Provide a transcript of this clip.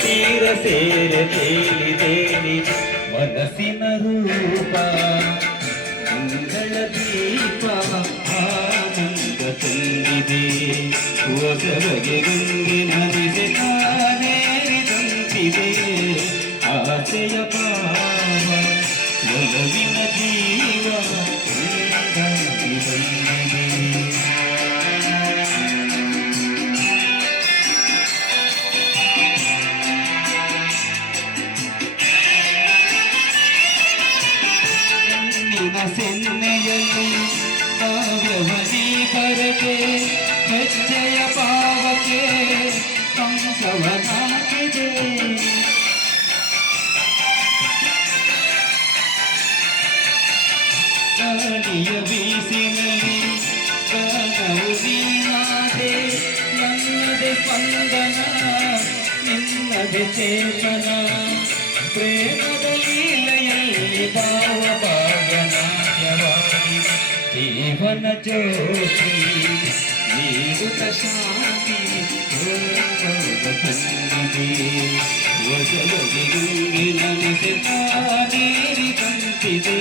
ತೀರ ಸೇರ ತೇಲಿದೇನಿ ಮನಸ್ಸಿನ ರೂಪ ಮಂಗಳ ದೀಪ ಆನಂದ ತುಂಬಿದೆ ಒಗರಗೆ ಗುಂಗಿನ ದಿಸೆ ಕಾನೇರಿದಂತಿದೆ ಆಸೆಯ ಪಾವ ಒಲವಿನ ಜೀವ ಒಂದಾಗಿ ಬಂದಿದೆ ಸೆನ್ನೆಯಲ್ಲಿ ಕಾವ್ಯವನಿ ಬರಗೆ ಹೆಜ್ಜೆಯ ಪಾವಕ್ಕೆ ಕಂಸವನಾಗಿದೆ ಗಾಳಿಯ ಬೀಸಿನಲ್ಲಿ ಗಾನವು ನೀನಾದೆ ನನ್ನದೆ ಸ್ಪಂದನ ನಿನ್ನದೆ ಚೇತನ ಪ್ರೇಮದ ಲೀಲೆಯಲ್ಲಿ ಭಾವ ಜೀವನ ಜ್ಯೋತಿ ನೀಡುತ್ತ ಶಾಂತಿ ತಂದಿದೆ ಒಸಲಗೆ ಗುಂಗಿನ ನೀರಿದಂತಿದೆ